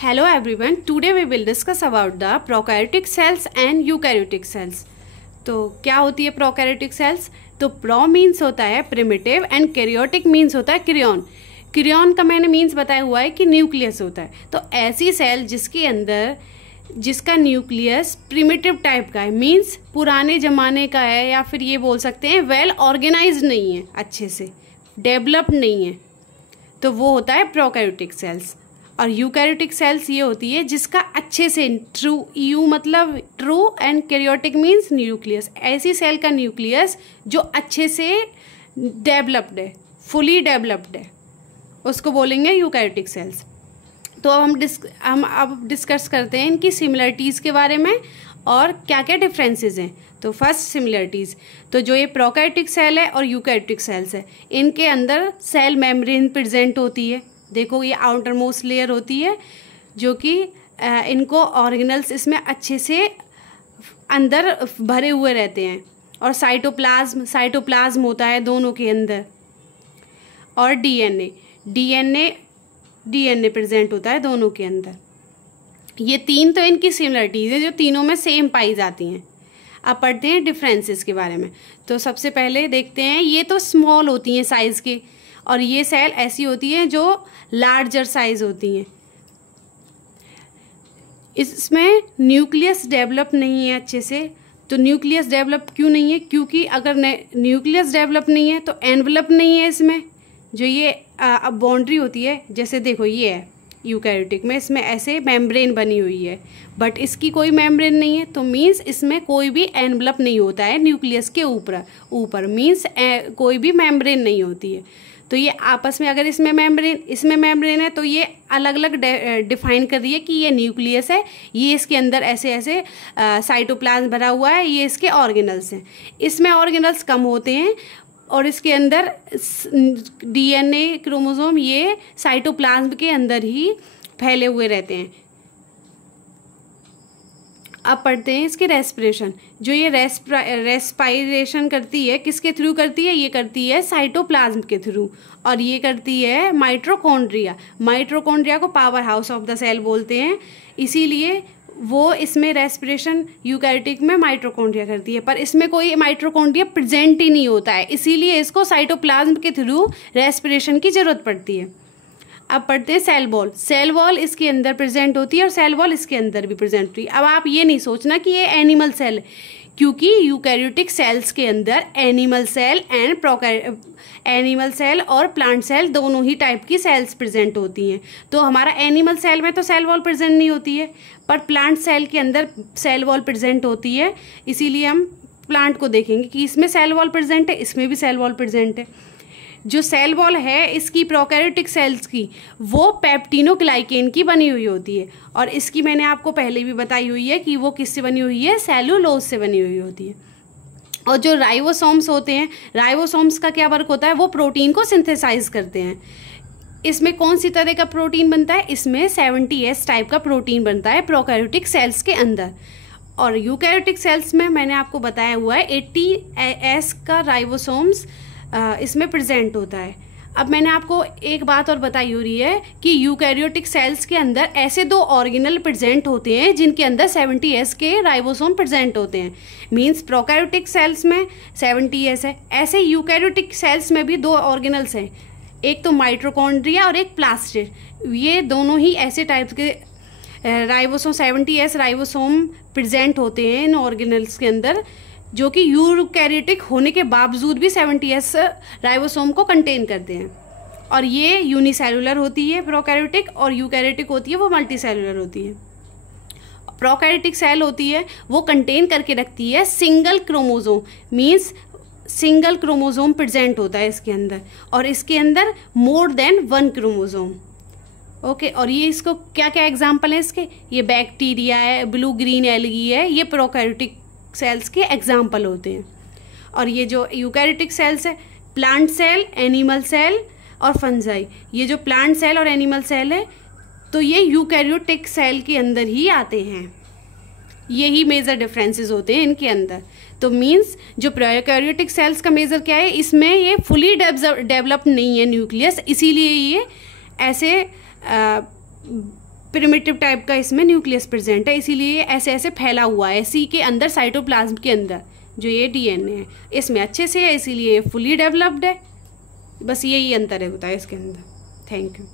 Hello everyone, today we will discuss about the prokaryotic cells and eukaryotic cells. तो क्या होती है prokaryotic cells? तो प्रो मीन्स होता है प्रिमिटिव एंड कैरियोटिक मीन्स होता है क्रियॉन. क्रियॉन का मैंने मीन्स बताया हुआ है कि न्यूक्लियस होता है. तो ऐसी सेल जिसके अंदर जिसका न्यूक्लियस प्रिमिटिव टाइप का है, मीन्स पुराने ज़माने का है, या फिर ये बोल सकते हैं वेल ऑर्गेनाइज्ड नहीं है, अच्छे से डेवलप्ड नहीं है, तो वो होता है प्रोकैरियोटिक सेल्स. और यूकैरियोटिक सेल्स ये होती है जिसका अच्छे से ट्रू, यू मतलब true and karyotic means nucleus, ऐसी सेल का न्यूक्लियस जो अच्छे से डेवलप्ड है, फुली डेवलप्ड है, उसको बोलेंगे यूकैरियोटिक सेल्स. तो हम अब डिस्कस करते हैं इनकी सिमिलरिटीज़ के बारे में और क्या क्या डिफरेंसेस हैं. तो फर्स्ट सिमिलरिटीज़, तो जो ये प्रोकैरियोटिक सेल है और यूकैरियोटिक सेल्स है, इनके अंदर सेल मेम्ब्रेन प्रेजेंट होती है. देखो ये आउटर मोस्ट लेयर होती है जो कि इनको ऑर्गेनल्स इसमें अच्छे से अंदर भरे हुए रहते हैं. और साइटोप्लाज्म होता है दोनों के अंदर. और डीएनए प्रेजेंट होता है दोनों के अंदर. ये तीन तो इनकी सिमिलरिटीज़ है जो तीनों में सेम पाई जाती हैं. अब पढ़ते हैं डिफरेंसेस के बारे में. तो सबसे पहले देखते हैं, ये तो स्मॉल होती हैं साइज़ के, और ये सेल ऐसी होती है जो लार्जर साइज होती हैं. इसमें न्यूक्लियस डेवलप नहीं है अच्छे से. तो न्यूक्लियस डेवलप क्यों नहीं है? क्योंकि अगर न्यूक्लियस डेवलप नहीं है तो एनवलप नहीं है इसमें. जो ये बाउंड्री होती है, जैसे देखो ये है यूकैरियोटिक में, इसमें ऐसे मेम्ब्रेन बनी हुई है, बट इसकी कोई मेम्ब्रेन नहीं है. तो मीन्स इसमें कोई भी एनवलप नहीं होता है न्यूक्लियस के ऊपर मीन्स कोई भी मेम्ब्रेन नहीं होती है. तो ये आपस में, अगर इसमें मेम्ब्रेन है तो ये अलग अलग डिफाइन कर रही है कि ये न्यूक्लियस है, ये इसके अंदर ऐसे ऐसे साइटोप्लाज्म भरा हुआ है, ये इसके ऑर्गेनल्स हैं. इसमें ऑर्गेनल्स कम होते हैं और इसके अंदर डीएनए क्रोमोसोम ये साइटोप्लाज्म के अंदर ही फैले हुए रहते हैं. अब पढ़ते हैं इसके रेस्पिरेशन. जो ये रेस्पायरेशन करती है, किसके थ्रू करती है? ये करती है साइटोप्लाज्म के थ्रू, और ये करती है माइटोकॉन्ड्रिया को power house of the cell बोलते हैं. इसीलिए वो इसमें रेस्पिरेशन यूकैरियोटिक में माइटोकॉन्ड्रिया करती है, पर इसमें कोई माइटोकॉन्ड्रिया प्रेजेंट ही नहीं होता है, इसीलिए इसको साइटोप्लाज्म के थ्रू रेस्पिरेशन की ज़रूरत पड़ती है. अब पढ़ते हैं सेल वॉल इसके अंदर प्रेजेंट होती है और सेल वॉल इसके अंदर भी प्रेजेंट होती है. अब आप ये नहीं सोचना कि ये एनिमल सेल है, क्योंकि यूकैरियोटिक सेल्स के अंदर एनिमल सेल और प्लांट सेल दोनों ही टाइप की सेल्स प्रेजेंट होती हैं. तो हमारा एनिमल सेल में तो सेल वॉल प्रेजेंट नहीं होती है, पर प्लांट सेल के अंदर सेल वॉल प्रेजेंट होती है. इसीलिए हम प्लांट को देखेंगे कि इसमें सेल वॉल प्रेजेंट है, इसमें भी सेल वॉल प्रेजेंट है. जो सेल वॉल है इसकी प्रोकैरियोटिक सेल्स की, वो पेप्टिनोग्लाइकेन की बनी हुई होती है, और इसकी मैंने आपको पहले भी बताई हुई है कि वो किससे बनी हुई है? सेलुलोज से बनी हुई होती है. और जो राइबोसोम्स होते हैं, राइबोसोम्स का क्या वर्क होता है? वो प्रोटीन को सिंथेसाइज करते हैं. इसमें कौन सी तरह का प्रोटीन बनता है? इसमें 70S टाइप का प्रोटीन बनता है प्रोकैरियोटिक सेल्स के अंदर. और यूकैरियोटिक सेल्स में मैंने आपको बताया हुआ है 80S का राइबोसोम्स इसमें प्रेजेंट होता है. अब मैंने आपको एक बात और बताई हो रही है कि यूकैरियोटिक सेल्स के अंदर ऐसे दो ऑर्गेनल प्रेजेंट होते हैं जिनके अंदर 70S के राइबोसोम प्रेजेंट होते हैं. मींस प्रोकैरियोटिक सेल्स में 70S है, ऐसे यूकैरियोटिक सेल्स में भी दो ऑर्गेनल्स हैं, एक तो माइटोकॉन्ड्रिया और एक प्लास्टिड. ये दोनों ही ऐसे टाइप के राइबोसोम 70S राइबोसोम प्रेजेंट होते हैं इन ऑर्गेनल्स के अंदर, जो कि यूकैरियोटिक होने के बावजूद भी 70S राइबोसोम को कंटेन करते हैं. और ये यूनिसेलुलर होती है प्रोकैरियोटिक, और यूकैरियोटिक होती है वो मल्टीसेलुलर होती है. प्रोकैरियोटिक सेल होती है वो कंटेन करके रखती है single chromosome, means single chromosome present होता है इसके अंदर, और इसके अंदर मोर देन 1 क्रोमोसोम. ओके. और ये इसको क्या क्या एग्जाम्पल है इसके? ये बैक्टीरिया है, ब्लू ग्रीन एल्गी है, ये प्रोकैरियोटिक सेल्स के एग्जाम्पल होते हैं. और ये जो यूकैरियोटिक सेल्स है, प्लांट सेल, एनिमल सेल और फंजाई, ये जो प्लांट सेल और एनिमल सेल है तो ये यूकैरियोटिक सेल के अंदर ही आते हैं. यही मेजर डिफरेंसेस होते हैं इनके अंदर. तो मीन्स जो प्रोकैरियोटिक सेल्स का मेजर क्या है? इसमें ये फुली डेवलप नहीं है न्यूक्लियस, इसीलिए ये ऐसे प्रिमिटिव टाइप का इसमें न्यूक्लियस प्रेजेंट है, इसीलिए ये ऐसे ऐसे फैला हुआ है। सी के अंदर साइटोप्लाज्म के अंदर जो ये डीएनए है इसमें अच्छे से है, इसीलिए ये फुली डेवलप्ड है। बस यही अंतर है होता है इसके अंदर। Thank you.